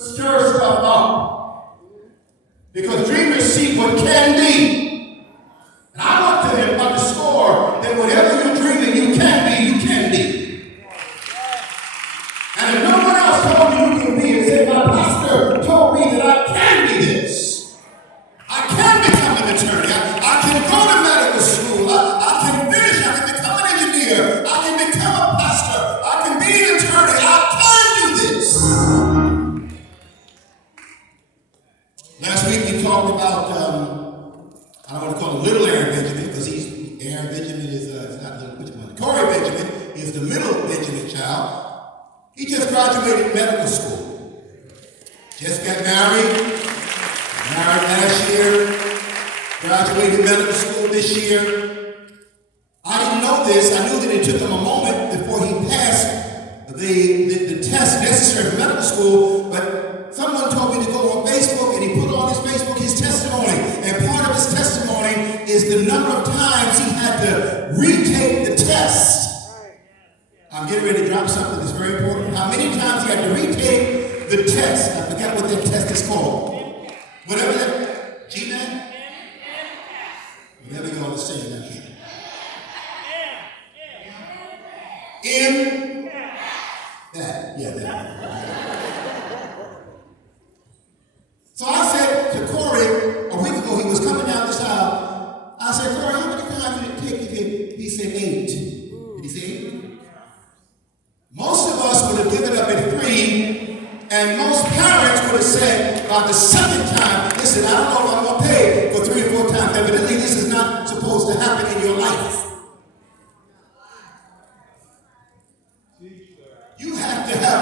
stir stuff up. Because dreamers see what can be. And I want to underscore that whatever you're dreaming you can be, you can be. And if no one else told you you can be, and said, my pastor told me that I can be this. I can become an attorney. I can go to medical school. I can finish. I can become an engineer. I can become a pastor. I can be an attorney. I can do this. Last week we talked about, I don't want to call him little Aaron Benjamin, because Aaron Benjamin is not little, which one? Corey Benjamin is the middle Benjamin child. He just graduated medical school. Just got married last year, graduated medical school this year. I didn't know this. I knew that it took him a moment before he passed the test necessary for medical school, but someone told me to go on Facebook, and he put on his Facebook his testimony. And part of his testimony is the number of times he had to retake the test. I'm getting ready to drop something that's very important. How many times he had to retake the test? I forgot what that test is called. Whatever that, GMAT? Whatever you're going to say that here. In that, yeah, that. So I said to Corey, a week ago, he was coming down this aisle. I said, Corey, how many times did it take you? He said 8. Did he say 8? Most of us would have given up at 3, and most parents would have said by the second time, listen, I don't know if I'm going to pay for 3 or 4 times. Evidently, this is not supposed to happen in your life. You have to have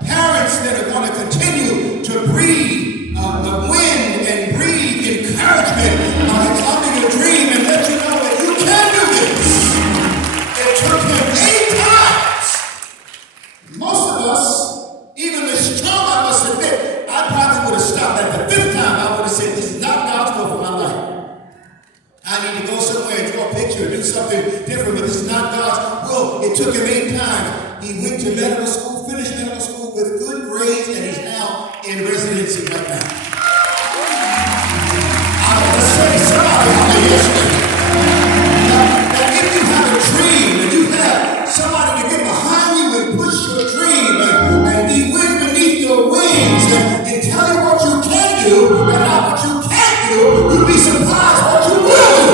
parents that are going to continue to breathe the wind and breathe encouragement in your dream and let you know that you can do this. It took him 8 times. Most of us, even the strong, I must admit, I probably would have stopped at the 5th time. I would have said, this is not God's will for my life. I need to go somewhere and draw a picture, do something different, but this is not God's will. It took him 8 times. He went to medical school, finished medical school with good grades, and he's now in residency right now. I want to say somebody on the history that if you have a dream and you have somebody to get behind you and push your dream and be wind beneath your wings and tell you what you can do and not what you can't do, you'll be surprised what you will do.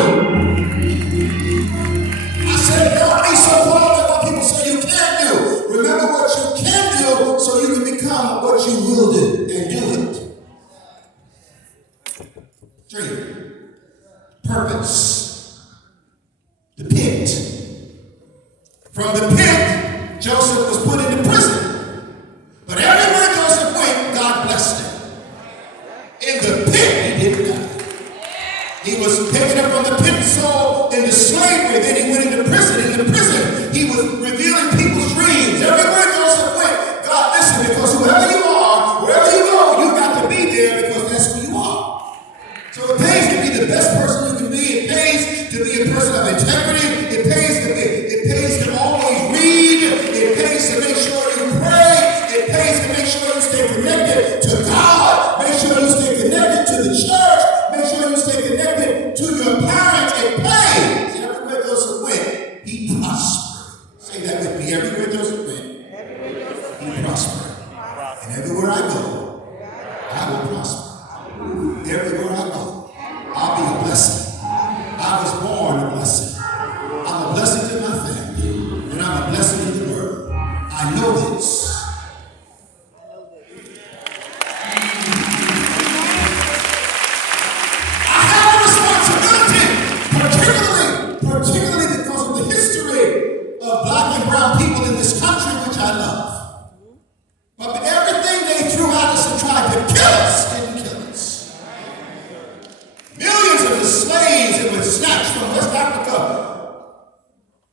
I said, don't be so bold at what people say you can't do. Remember what you can do so you can become what you will do and do it. 3. Purpose. The pit. From the pit, Joseph was put into prison. But everywhere Joseph went, God blessed him. In the pit, he didn't die. He was taken up from the pit, sold into slavery. Then he went into prison. In the prison, he was revealing people's dreams. Everywhere Joseph went, God, listen, because whoever you are, wherever you go, you've got to be there because that's who you are. So it pays to be the best person you can be. It pays to be a person of integrity. It pays to always read. It pays to make sure you pray. It pays to make sure you stay connected to God. Make sure you stay connected to the church. Make sure you stay connected to your parents. It pays. And everywhere Joseph went, he prospered. Say that with me. Everywhere Joseph went, he prospered. And everywhere I go, I will prosper. Everywhere I go, I'll be a blessing. I was born a blessing. I'm a blessing to my family, and I'm a blessing to the world. I know this. I have a responsibility, particularly because of the history of black and brown people in this country, which I love. But everything they threw at us and tried to kill us didn't kill us. Millions of the slaves that were snatched from West Africa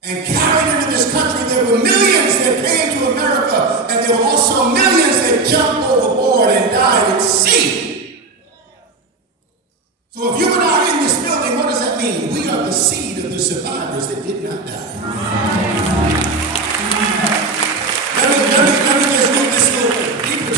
and carried into this country, there were millions that came to America, and there were also millions that jumped overboard and died at sea. So if you and I are in this building, what does that mean? We are the seed of the survivors that did not die. Let me just do this little deeper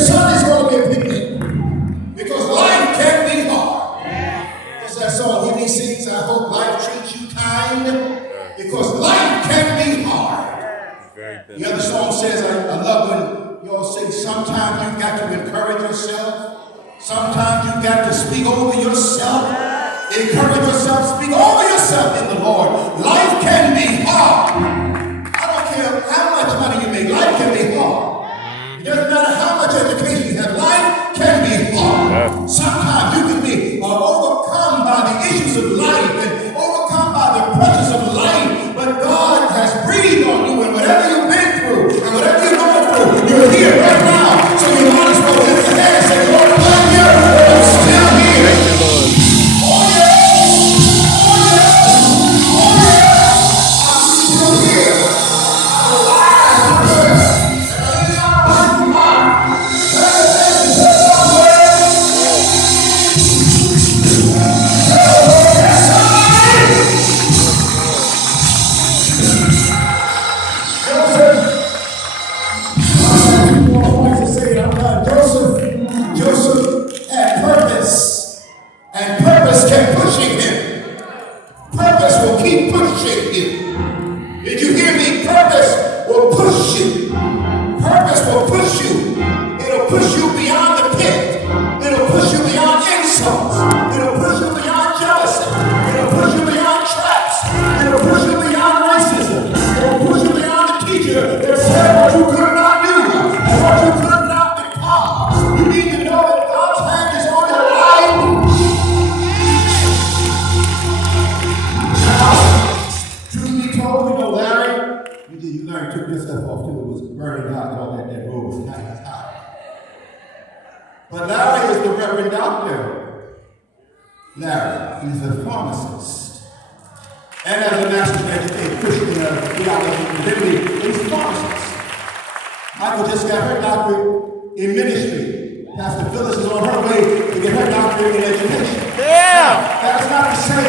sun is going to be a picnic. Because life can be hard. What's that song Whitney sings? I hope life treats you kind. Because life can be hard. The other song says, I love when you all say, sometimes you've got to encourage yourself. Sometimes you've got to speak over yourself. Encourage yourself, speak over yourself in the Lord. Life can be hard. I don't care how much money you make, life can be hard. It doesn't matter how much education you have, life can be hard. Sometimes you can be overcome by the issues of life and overcome by the pressures of life, but God has breathed on you, and whatever you've been through and whatever you're going through, you're here right now. So you might as well lift your hand and say, Lord, I'm here, I'm still here. Thank you, Lord. Oh yeah, oh yeah, oh yeah, I'm still here. I'm alive, I'm here. Joseph had purpose, and purpose kept pushing him. Purpose will keep pushing you. Did you hear me? Purpose will push you. Purpose will push you. It'll push you beyond the pit. It'll push you beyond insults. It'll push you beyond jealousy. It'll push you beyond traps. It'll push you beyond racism. It'll push you beyond the teacher that said what you could not do and what you could not become. You need to know that God's hand is on your life. Now, truth be told, you know, Larry, you learned, took yourself off too. It was burning hot, all that road was hot. But Larry is the Reverend Doctor. Larry, he's a pharmacist. And as a master educated Christian theology, he's a pharmacist. Michael just got her doctorate in ministry. Pastor Phyllis is on her way to get her doctorate in education. Yeah! That's not to say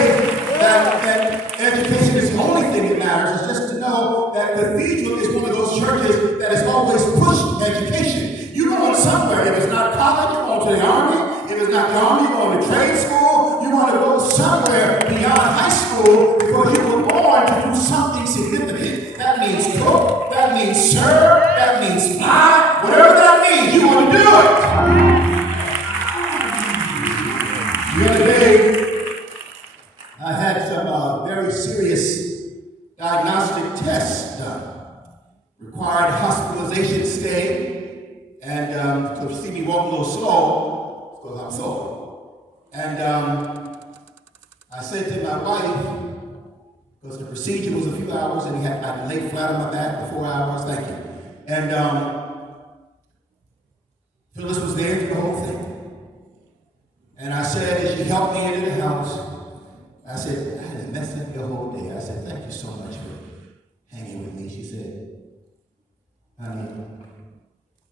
that education is the only thing that matters. It's just to know that Cathedral is one of those churches that has always pushed education. You're going somewhere. If it's not college, you're going to the Army. If it's not the Army, you're going to trade school. You want to go somewhere beyond high school because you were born to do something significant. That means cook, that means serve, that means fly, whatever that means, you want to do it. The other day, I had some very serious diagnostic tests done. Required hospitalization stay, and to see me walk a little slow, because I'm slow. And I said to my wife, because the procedure was a few hours, and I lay flat on my back for 4 hours, thank you. And Phyllis was there for the whole thing. And I said, as she helped me into the house, I said, I had messed up your whole day. I said, thank you so much for hanging with me. She said, honey,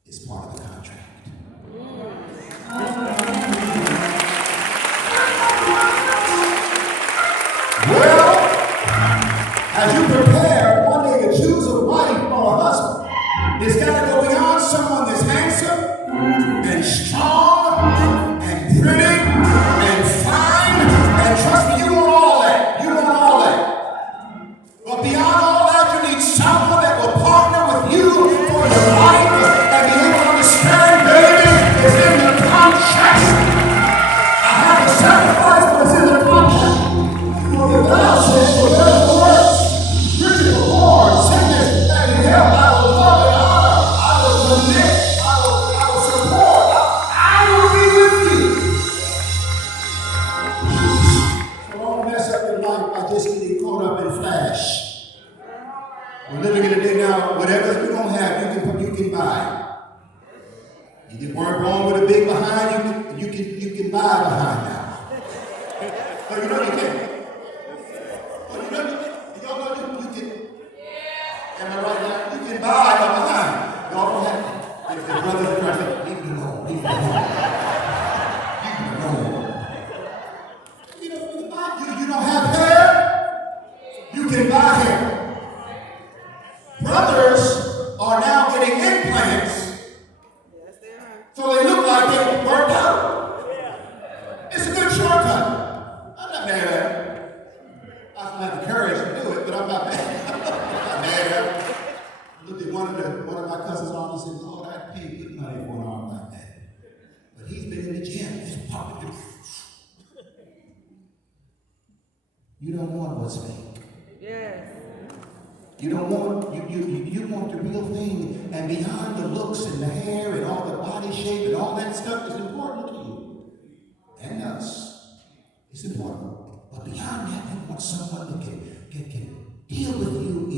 it's part of the contract. Well, as you prepare one day to choose a wife or a husband, it's got to go beyond someone that's handsome and strong and pretty and fine. And trust me, you want all that. You want all that. But beyond all that, you need someone that will partner with you for your life and be able to understand, baby, it's in the contract. I have to sacrifice, but it's in the contract. For the Bible says, for better or worse, riches or poor, sickness and health, I will love and honor. I will commit. I will support. I will be with you. So don't mess up your life by just getting caught up in flash. We're living in a day now, whatever you don't have, you can buy. You weren't born with a big behind, you can buy behind now. But you know you can. But you know y'all know you can. Am I right now? You can buy a behind. Y'all don't have to. If the brothers are trying to say, leave it alone, leave it alone. Leave it alone. You don't have hair, you can buy hair. Brothers are now getting implants So they look like they worked out. It's a good shortcut. I'm not mad at it. I don't have the courage to do it, but I'm not mad. I'm not mad at it. I looked at one of my cousins' arms and said, Lord, I'd pay good money for an arm like that. But he's been in the gym. He's popping. You don't want what's fake. Yes. You don't want, you want the real thing, and beyond the looks and the hair and all the body shape and all that stuff is important to you. And us. It's important. But beyond that, you want someone that can deal with you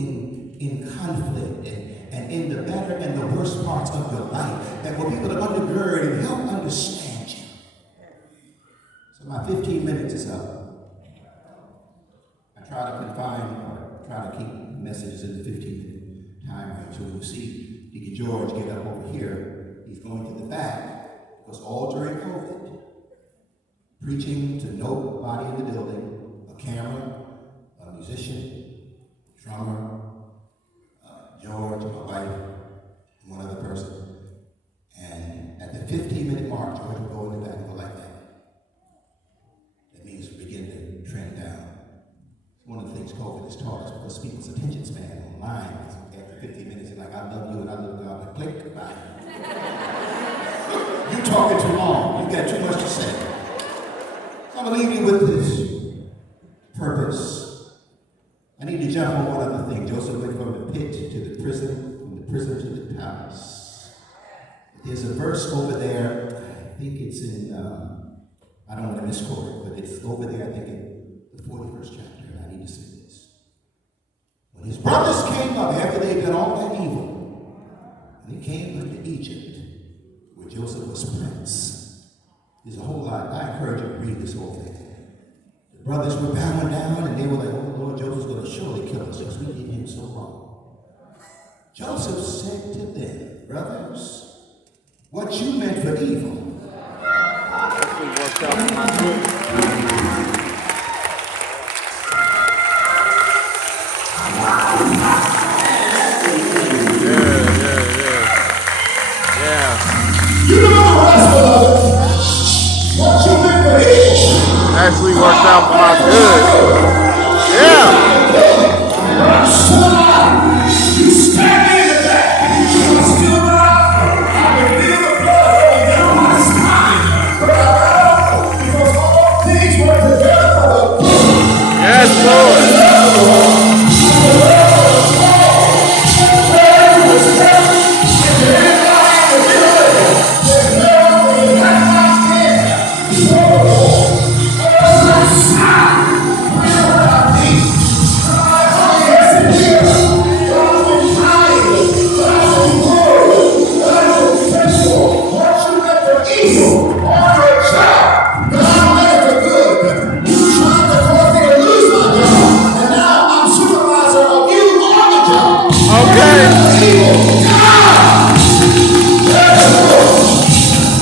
in conflict and in the better and the worst parts of your life, that will be able to undergird and help understand you. So my 15 minutes is up. I try to confine or try to keep messages in the 15-minute time range. So when you see Deacon George get up over here, he's going to the back, because all during COVID, preaching to nobody in the building, a camera, a musician, drummer, George, my wife, and one other person. And at the 15-minute mark, George would go in the back and go like that. That means we begin to trend down. One of the things COVID has taught us, because people's attention span online, after 15 minutes, they're like, I love you and I love God, and click, bye. You're talking too long. You got too much to say. So I'm going to leave you with this purpose. I need to jump on one other thing. Joseph went from the pit to the prison, from the prison to the palace. There's a verse over there, I think it's in, I don't want to misquote it, but it's over there, I think in the 41st chapter. To say this. When his brothers came up after they'd done all that evil, they came into Egypt, where Joseph was prince. There's a whole lot. I encourage you to read this whole thing. The brothers were bowing down, and they were like, oh Lord, Joseph's going to surely kill us because we did him so wrong. Joseph said to them, brothers, what you meant for evil. Actually worked out for my good. Actually worked out for my good. Yeah.